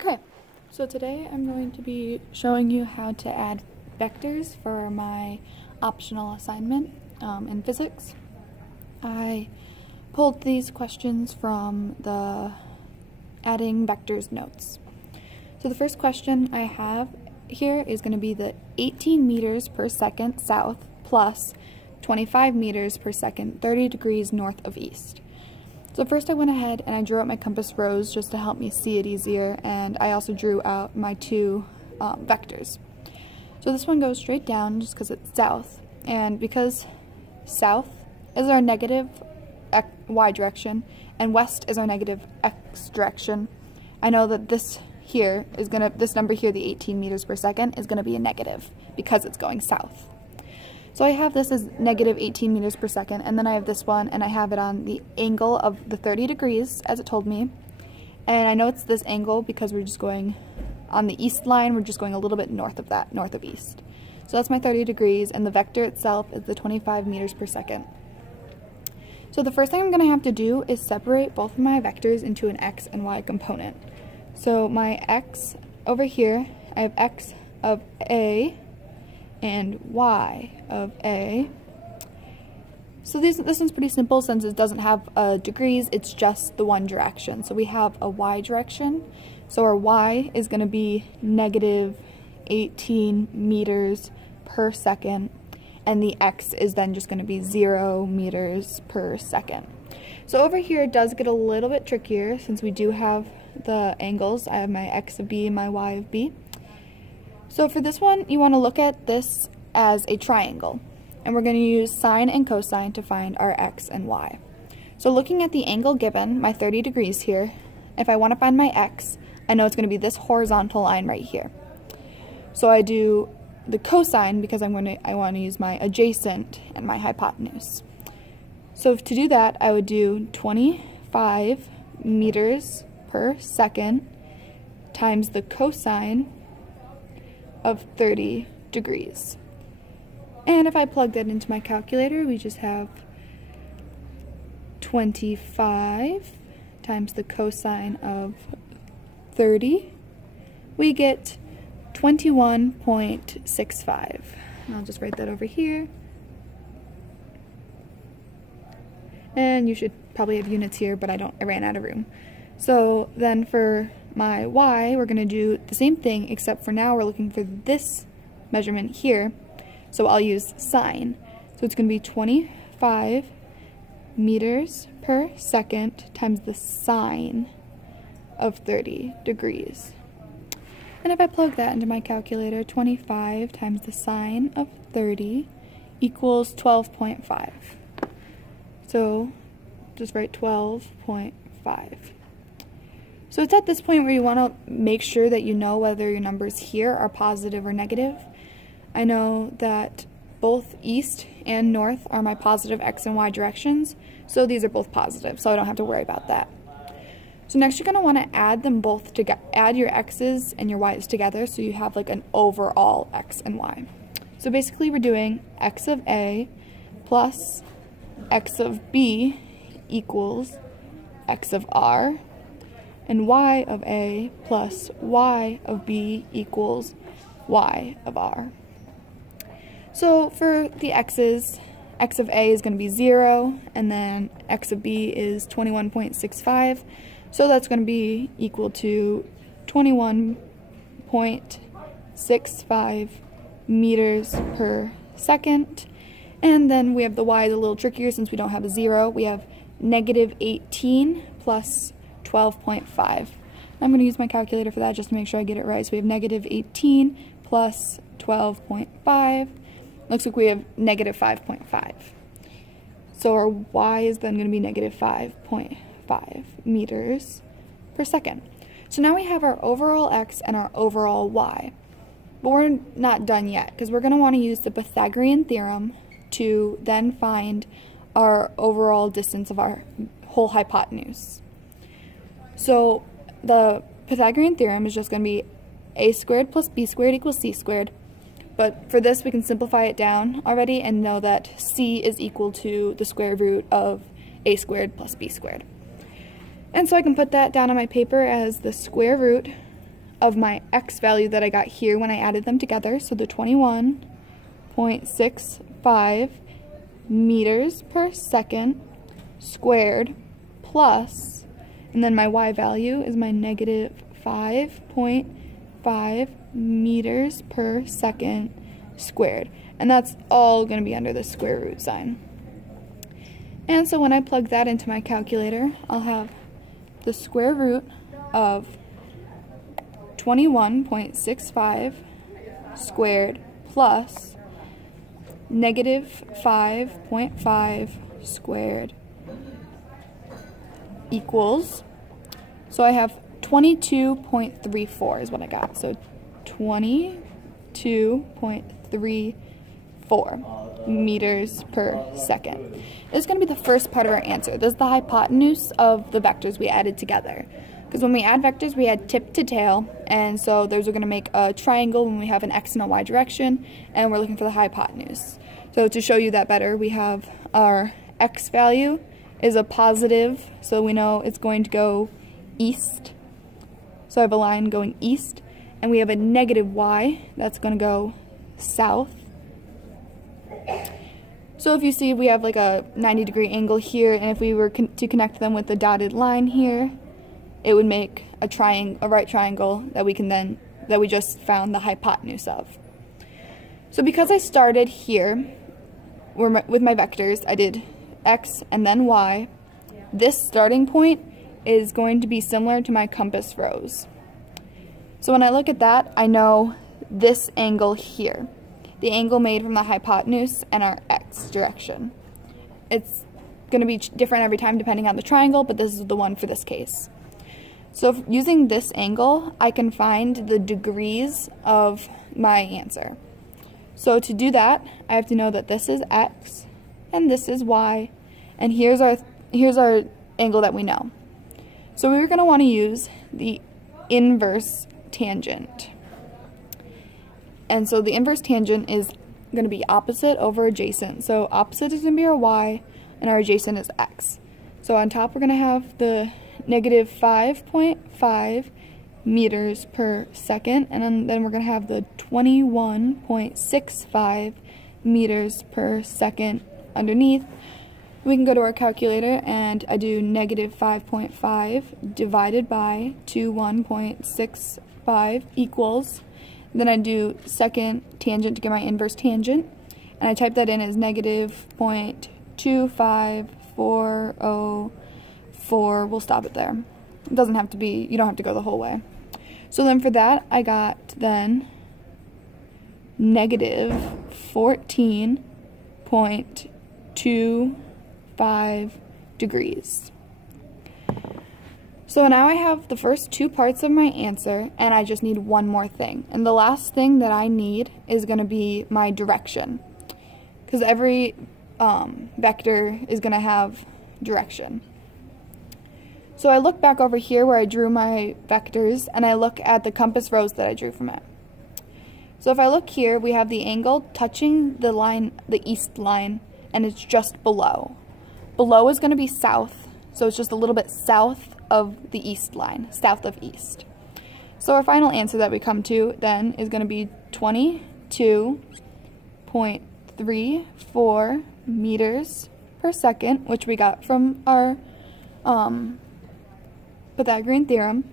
Okay, so today I'm going to be showing you how to add vectors for my optional assignment in physics. I pulled these questions from the adding vectors notes. So the first question I have here is going to be the 18 meters per second south plus 25 meters per second 30 degrees north of east. So first I went ahead and I drew out my compass rose just to help me see it easier, and I also drew out my two vectors. So this one goes straight down just because it's south, and because south is our negative y direction and west is our negative x direction, I know that this number here, the 18 meters per second, is going to be a negative because it's going south. So I have this as negative 18 meters per second, and then I have this one, and I have it on the angle of the 30 degrees, as it told me. And I know it's this angle because we're just going on the east line, we're just going a little bit north of that, north of east. So that's my 30 degrees, and the vector itself is the 25 meters per second. So the first thing I'm going to have to do is separate both of my vectors into an x and y component. So my x over here, I have x of A and y of A. So this one's pretty simple since it doesn't have degrees, it's just the one direction. So we have a y direction, so our y is going to be negative 18 meters per second, and the x is then just going to be 0 meters per second. So over here it does get a little bit trickier since we do have the angles. I have my x of b and my y of b. So for this one, you want to look at this as a triangle, and we're going to use sine and cosine to find our x and y. So looking at the angle given, my 30 degrees here, if I want to find my x, I know it's going to be this horizontal line right here. So I do the cosine because I want to use my adjacent and my hypotenuse. So to do that, I would do 25 meters per second times the cosine of 30 degrees. And if I plug that into my calculator, we just have 25 times the cosine of 30. We get 21.65. And I'll just write that over here. And you should probably have units here, but I ran out of room. So then for my y, we're going to do the same thing, except for now we're looking for this measurement here. So I'll use sine. So it's going to be 25 meters per second times the sine of 30 degrees. And if I plug that into my calculator, 25 times the sine of 30 equals 12.5. So just write 12.5. So it's at this point where you want to make sure that you know whether your numbers here are positive or negative. I know that both east and north are my positive x and y directions, so these are both positive, so I don't have to worry about that. So next you're going to want to add them both together, add your x's and your y's together so you have like an overall x and y. So basically we're doing x of A plus x of B equals x of R, and y of A plus y of B equals y of R. So for the x's, x of A is going to be 0, and then x of B is 21.65, so that's going to be equal to 21.65 meters per second. And then we have the y is a little trickier since we don't have a 0. We have negative 18 plus 12.5. I'm going to use my calculator for that just to make sure I get it right. So we have negative 18 plus 12.5. Looks like we have negative 5.5. So our y is then going to be negative 5.5 meters per second. So now we have our overall x and our overall y. But we're not done yet because we're going to want to use the Pythagorean theorem to then find our overall distance of our whole hypotenuse. So the Pythagorean theorem is just going to be a squared plus b squared equals c squared. But for this we can simplify it down already and know that c is equal to the square root of a squared plus b squared. And so I can put that down on my paper as the square root of my x value that I got here when I added them together, so the 21.65 meters per second squared plus, and then my y value is my negative 5.5 meters per second squared. And that's all going to be under the square root sign. And so when I plug that into my calculator, I'll have the square root of 21.65 squared plus negative 5.5 squared equals, so I have 22.34 is what I got. So 22.34 meters per second. This is going to be the first part of our answer. This is the hypotenuse of the vectors we added together. Because when we add vectors, we add tip to tail, and so those are going to make a triangle when we have an x and a y direction, and we're looking for the hypotenuse. So to show you that better, we have our x value is a positive, so we know it's going to go east. So I have a line going east, and we have a negative y that's going to go south. So if you see, we have like a 90-degree angle here, and if we were to connect them with the dotted line here, it would make a right triangle that we just found the hypotenuse of. So because I started here with my vectors, I did x and then y. This starting point is going to be similar to my compass rose. So when I look at that, I know this angle here, the angle made from the hypotenuse and our x direction. It's going to be different every time depending on the triangle, but this is the one for this case. So using this angle, I can find the degrees of my answer. So to do that, I have to know that this is x and this is y, and here's our angle that we know. So we're going to want to use the inverse tangent. And so the inverse tangent is going to be opposite over adjacent. So opposite is going to be our y, and our adjacent is x. So on top we're going to have the negative 5.5 meters per second, and then we're going to have the 21.65 meters per second underneath. We can go to our calculator, and I do negative 5.5 divided by 21.65 equals, then I do second tangent to get my inverse tangent, and I type that in as negative 0.25404. We'll stop it there. It doesn't have to be, you don't have to go the whole way. So then for that, I got then negative 14.25 degrees. So now I have the first two parts of my answer, and I just need one more thing. And the last thing that I need is going to be my direction, because every vector is going to have direction. So I look back over here where I drew my vectors, and I look at the compass rose that I drew from it. So if I look here, we have the angle touching the line, the east line, and it's just below. Below is going to be south, so it's just a little bit south of the east line, south of east. So our final answer that we come to then is going to be 22.34 meters per second, which we got from our Pythagorean theorem,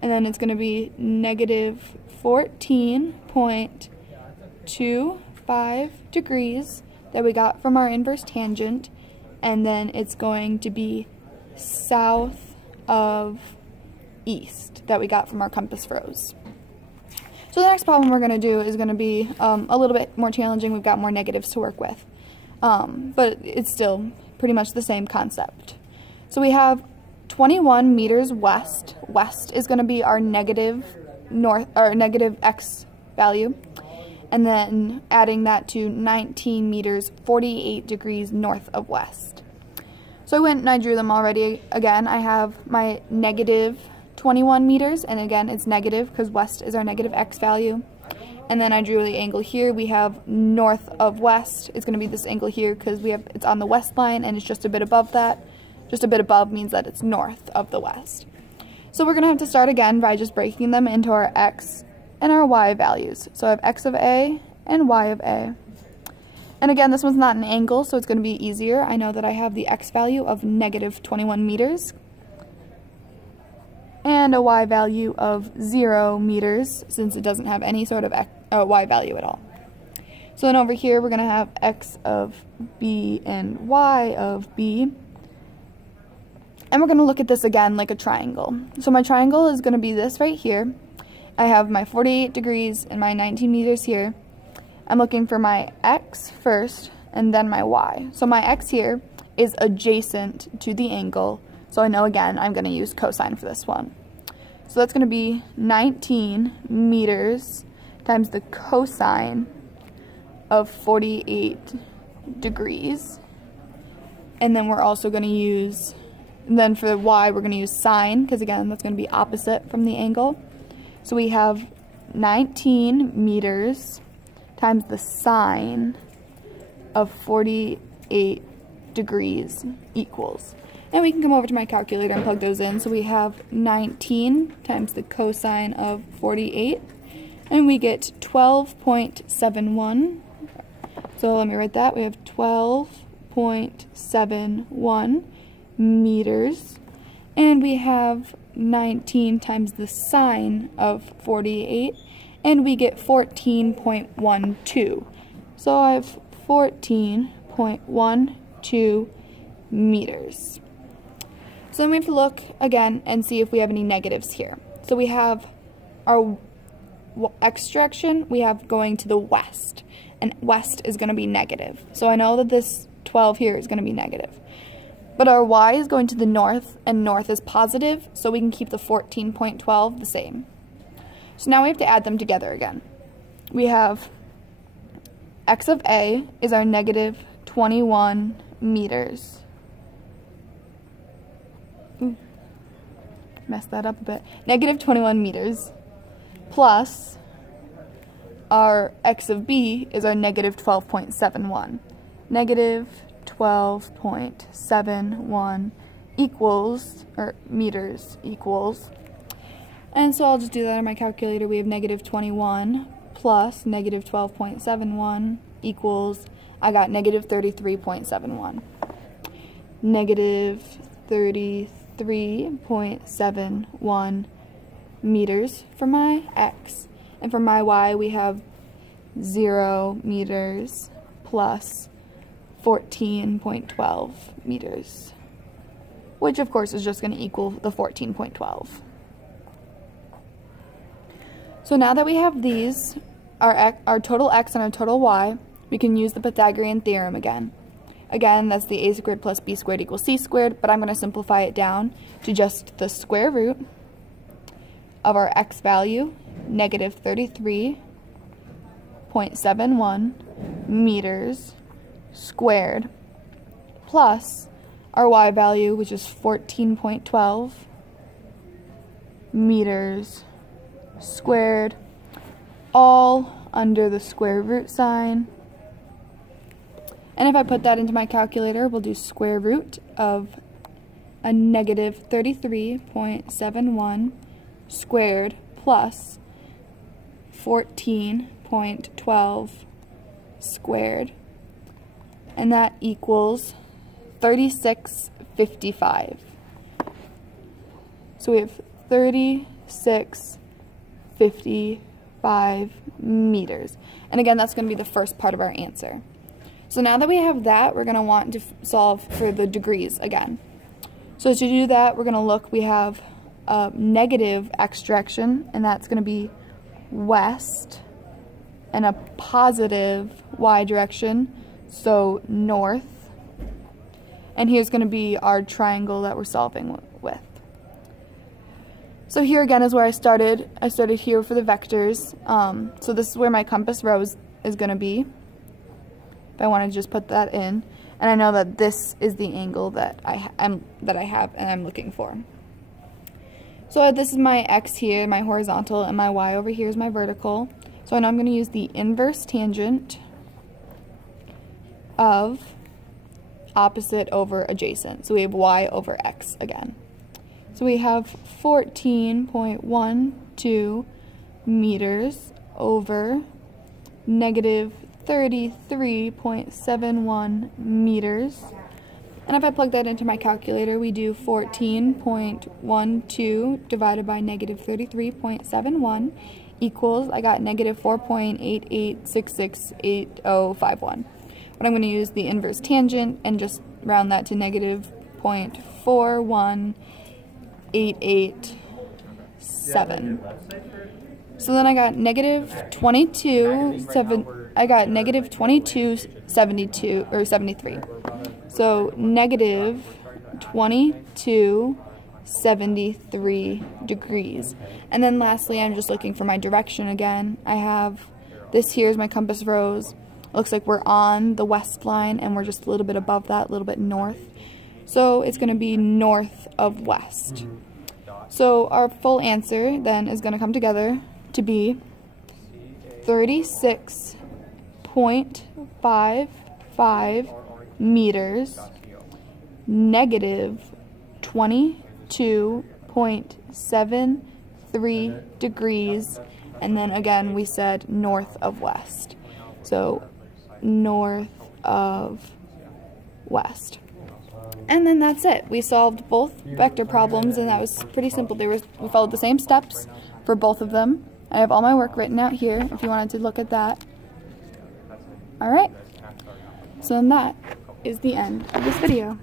and then it's going to be negative 14.25 degrees that we got from our inverse tangent, and then it's going to be south of east that we got from our compass rose. So the next problem we're going to do is going to be a little bit more challenging. We've got more negatives to work with, but it's still pretty much the same concept. So we have 21 meters west. West is going to be our negative north, or negative x value, and then adding that to 19 meters, 48 degrees north of west. So I went and I drew them already. Again, I have my negative 21 meters, and again it's negative because west is our negative x value. And then I drew the angle here. We have north of west. It's going to be this angle here because it's on the west line, and it's just a bit above that. Just a bit above means that it's north of the west. So we're going to have to start again by just breaking them into our x and our y values. So I have x of a and y of a. And again, this one's not an angle, so it's going to be easier. I know that I have the x value of negative 21 meters and a y value of 0 meters, since it doesn't have any sort of y value at all. So then over here, we're going to have x of b and y of b. And we're going to look at this again like a triangle. So my triangle is going to be this right here. I have my 48 degrees and my 19 meters here. I'm looking for my x first and then my y. So my x here is adjacent to the angle. So I know, again, I'm going to use cosine for this one. So that's going to be 19 meters times the cosine of 48 degrees. And then we're also going to use, and then for the y, we're going to use sine, because again, that's going to be opposite from the angle. So we have 19 meters times the sine of 48 degrees equals. And we can come over to my calculator and plug those in. So we have 19 times the cosine of 48, and we get 12.71. So let me write that. We have 12.71 meters, and we have 19 times the sine of 48, and we get 14.12. So I have 14.12 meters. So then we have to look again and see if we have any negatives here. So we have our x direction, we have going to the west, and west is going to be negative. So I know that this 12 here is going to be negative. But our y is going to the north, and north is positive, so we can keep the 14.12 the same. So now we have to add them together again. We have x of a is our negative 21 meters. Ooh, messed that up a bit. Negative 21 meters plus our x of b is our negative 12.71. Negative 12.71 equals, or meters equals, and so I'll just do that on my calculator. We have negative 21 plus negative 12.71 equals, I got negative 33.71. Negative 33.71 meters for my x. And for my y, we have 0 meters plus 14.12 meters, which of course is just going to equal the 14.12. So now that we have these, our total x and our total y, we can use the Pythagorean theorem again. Again, that's the a squared plus b squared equals c squared, but I'm going to simplify it down to just the square root of our x value, negative 33.71 meters squared, plus our y value, which is 14.12 meters squared, all under the square root sign. And if I put that into my calculator, we'll do square root of a negative 33.71 squared plus 14.12 squared, and that equals 3655. So we have 3655 meters. And again, that's going to be the first part of our answer. So now that we have that, we're going to want to solve for the degrees again. So to do that, we're going to look, we have a negative x direction, and that's going to be west, and a positive y direction, so north. And here's going to be our triangle that we're solving with. So here again is where I started. I started here for the vectors. So this is where my compass rose is going to be. If I want to just put that in, and I know that this is the angle that I have and I'm looking for. So this is my x here, my horizontal, and my y over here is my vertical. So I know I'm going to use the inverse tangent of opposite over adjacent. So we have y over x again. So we have 14.12 meters over negative 33.71 meters. And if I plug that into my calculator, we do 14.12 divided by negative 33.71 equals, I got negative 4.88668051. But I'm going to use the inverse tangent and just round that to negative 0.41887. So then I got negative 73. So negative 2273 degrees. And then lastly, I'm just looking for my direction again. I have this here is my compass rose. It looks like we're on the west line and we're just a little bit above that, a little bit north. So it's going to be north of west. So our full answer then is going to come together to be 36.55 meters, negative 22.73 degrees, and then again we said north of west. So north of west. And then that's it. We solved both vector problems, and that was pretty simple. We followed the same steps for both of them. I have all my work written out here if you wanted to look at that. Alright, so then that is the end of this video.